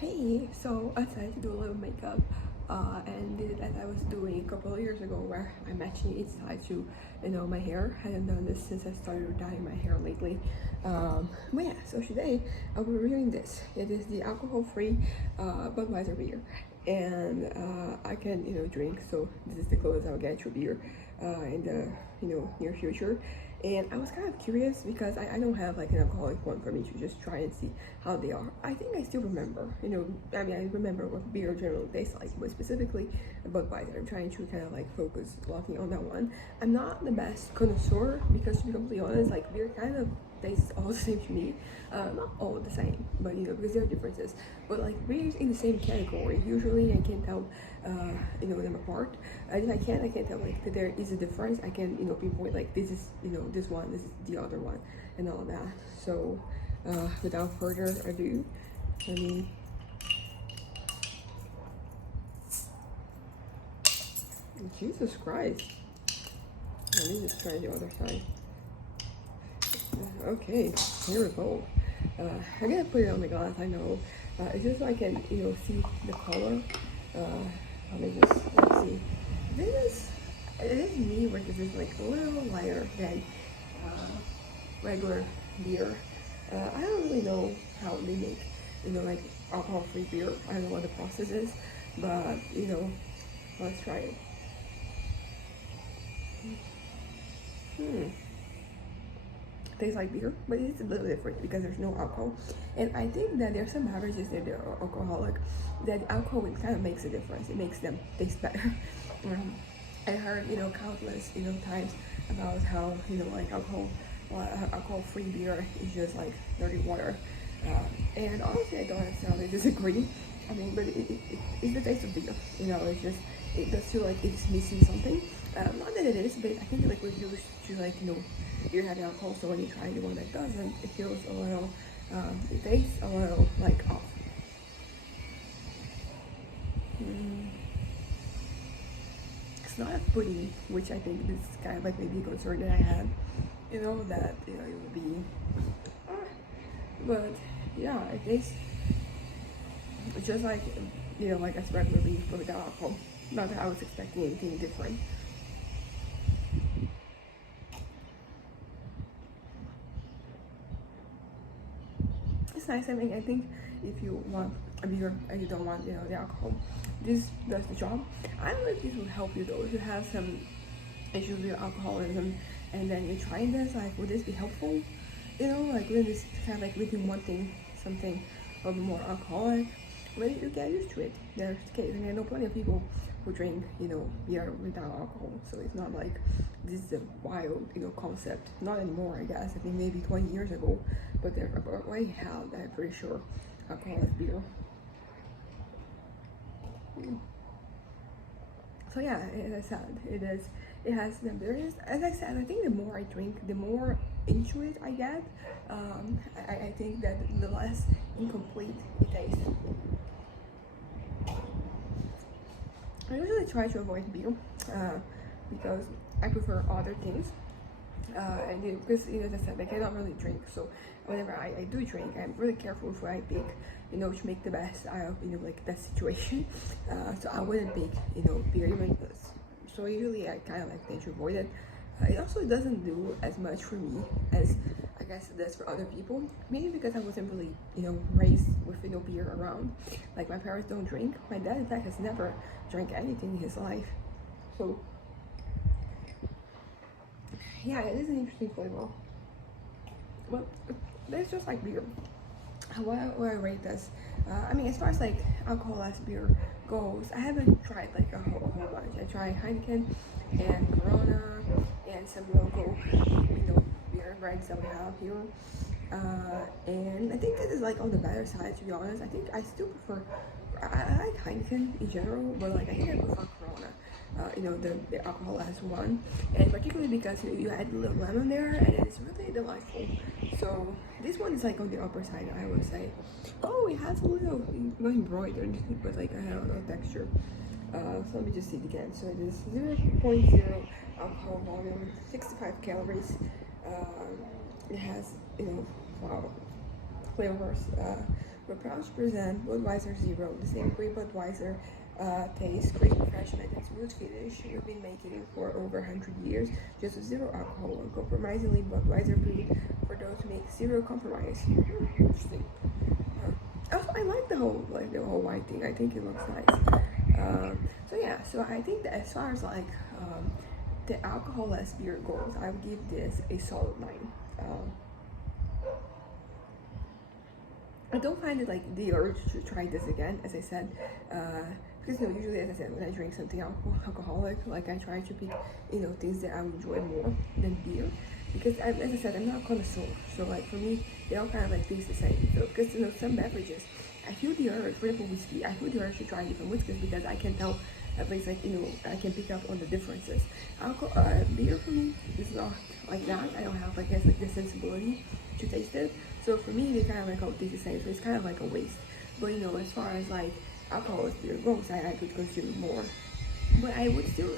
Hey, so I decided to do a little makeup and did it as I was doing a couple of years ago where I'm matching each side to, my hair. I hadn't done this since I started dyeing my hair lately. But yeah, so today I'll be reviewing this. It is the alcohol-free Budweiser beer. And I can, drink, so this is the closest I'll get to beer in the, near future. And I was kind of curious because I don't have like an alcoholic one for me to just try and see how they are. I think I still remember, I remember what beer generally tastes like, but specifically Budweiser. I'm trying to kind of like focus locking on that one. I'm not the best connoisseur because to be completely honest, like beer kind of tastes all the same to me. Not all the same, but because there are differences. But like beers in the same category, usually I can tell, them apart. And if I can't tell like that there is a difference. I can, pinpoint like this is, this one, this is the other one, and all that. So, without further ado, let me. Jesus Christ. Let me just try the other side. Okay, here we go. I'm gonna put it on the glass, I know. It's just so I can, see the color. Let me just, let's see. It is me, where this is like a little lighter than regular beer. I don't really know how they make, like alcohol-free beer. I don't know what the process is, but, let's try it. Tastes like beer, but it's a little different because there's no alcohol. And I think that there's some beverages that they're alcoholic, that alcohol kind of makes a difference. It makes them taste better. I heard, countless, times about how, like alcohol-free beer is just like dirty water. And honestly, I don't necessarily disagree. I mean, but it's the taste of beer. It's just, it does feel like it's missing something. Not that it is, but I think like we're used to like, beer having alcohol, so when you try the one that doesn't, it feels a little, it tastes a little like off. It's not a pudding, which I think is kind of like maybe a concern that I had, that, it would be, but yeah, it tastes just like, like a regular beef but without alcohol. Not that I was expecting anything different. It's nice. I mean, I think if you want a beer and you don't want, the alcohol, this does the job. I don't know if this will help you though. If you have some issues with alcoholism and then you're trying this, like, would this be helpful? Like, wouldn't this kind of like make you wanting something a little bit more alcoholic? When you get used to it, there's the case. I mean, I know plenty of people who drink, beer without alcohol. So it's not like this is a wild, concept. Not anymore, I guess. I think maybe 20 years ago, but they're way held, I'm pretty sure, alcoholic beer. So yeah, as I said, it has the bitterness. As I said, I think the more I drink, the more into it I get. I think that the less incomplete it tastes. I usually try to avoid beer because I prefer other things. And because, as I said, I cannot really drink. So whenever I do drink, I'm really careful with what I pick, to make the best out of, like that situation. So I wouldn't pick, beer even. So usually I kind of like tend to avoid it. It also doesn't do as much for me as I guess it does for other people. Maybe because I wasn't really, raised with beer around. Like my parents don't drink. My dad, in fact, has never drank anything in his life. So yeah, it is an interesting flavor. Well, it's just like beer. What I rate this? I mean, as far as like alcohol-less beer goes, I haven't tried like a whole bunch. I tried Heineken and Corona and some local, beer brands that we have here. And I think this is like on the better side, to be honest. I think I still prefer. I like Heineken in general, but like I think I prefer Corona. The alcohol-less one, and particularly because you add a little lemon there, and it's really delightful. So this one is like on the upper side, I would say. Oh, it has a little, not embroidered, but like I have a texture. So let me just see it again. So it is 0.0 alcohol volume, 65 calories. It has, flower flavors, We're proud to present Budweiser Zero, the same great Budweiser taste, crisp refreshment, and smooth finish we've been making for over 100 years, just with zero alcohol, uncompromisingly Budweiser brewed for those who make zero compromise. Interesting. Also, I like the whole white thing. I think it looks nice. So yeah, so I think that as far as the alcohol-less beer goes, I would give this a solid 9. I don't find it like the urge to try this again, as I said, because usually, as I said, when I drink something alcoholic, like I try to pick things that I would enjoy more than beer, because as I said, I'm not a connoisseur, so like for me, they all kind of like taste the same. So because some beverages, I feel the urge. For example, whiskey, I feel the urge to try different whiskeys because I can tell. At least I can pick up on the differences. Beer for me is not like that. I don't have the sensibility to taste it. So for me, they kind of like all taste the same. So it's kind of like a waste. But as far as like alcohol beer goes, I could consume more. But I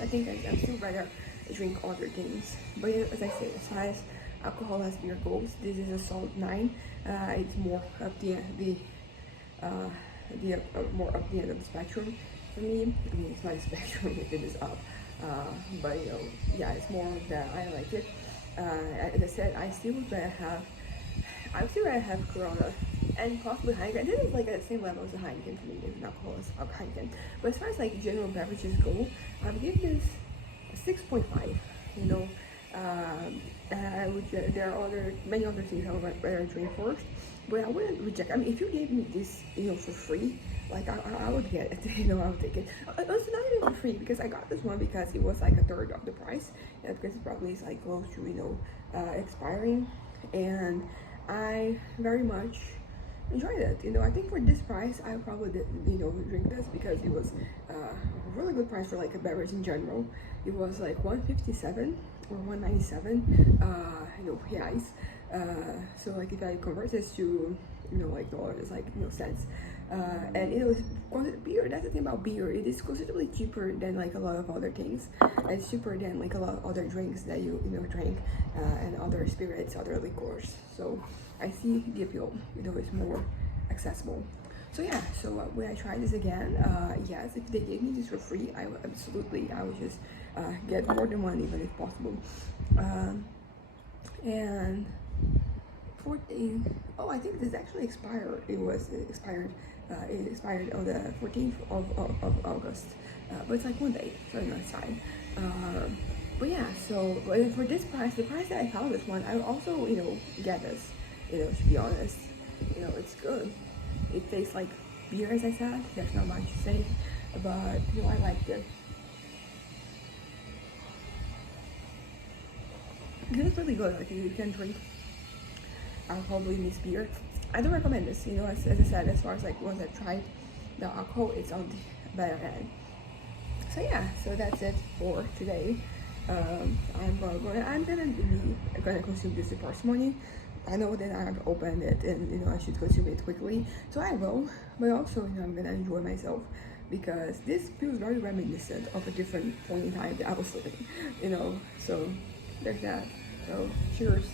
think I'm still rather drink other things. But as I said, as far as alcohol as beer goes, this is a solid 9. It's more up more up the end of the spectrum for me. I mean, it's not a spectrum if it is up, but yeah, it's more of that. I like it. As I said, I would still rather have Corona and possibly Heineken. This is like at the same level as the Heineken for me, it's not called as Heineken. But as far as like general beverages go, I would give this a 6.5. There are many other things I would rather drink first, but I wouldn't reject. I mean, if you gave me this, for free, like I would get it. I would take it. It's not even for free because I got this one because it was like a third of the price, because it probably is like close to expiring, and I very much enjoyed it. I think for this price, I probably did drink this because it was a really good price for like a beverage in general. It was like 157 or 197 reais. So like if I convert this to like dollars, it's like cents. And it was beer. That's the thing about beer. It is considerably cheaper than like a lot of other things. It's cheaper than like a lot of other drinks that you drink, and other spirits, other liquors. So I see the appeal. It's more accessible. So yeah. So when I try this again, yes, if they gave me this for free, I would just get more than one even if possible. And 14. Oh, I think this actually expired. It expired on the 14th of August. But it's like one day, so it's fine. But yeah, so for this price, the price that I found this one, I also get this. To be honest, it's good. It tastes like beer, as I said. There's not much to say, but I liked it. This is really good. Like you can drink alcohol in this beer. I don't recommend this. As I said, as far as like once I've tried the alcohol, it's on the better end. So yeah, so that's it for today. I'm gonna consume this parsimony. I know that I've opened it and I should consume it quickly, so I will. But also, I'm gonna enjoy myself because this feels very reminiscent of a different point in time that I was living. So there's that. So cheers.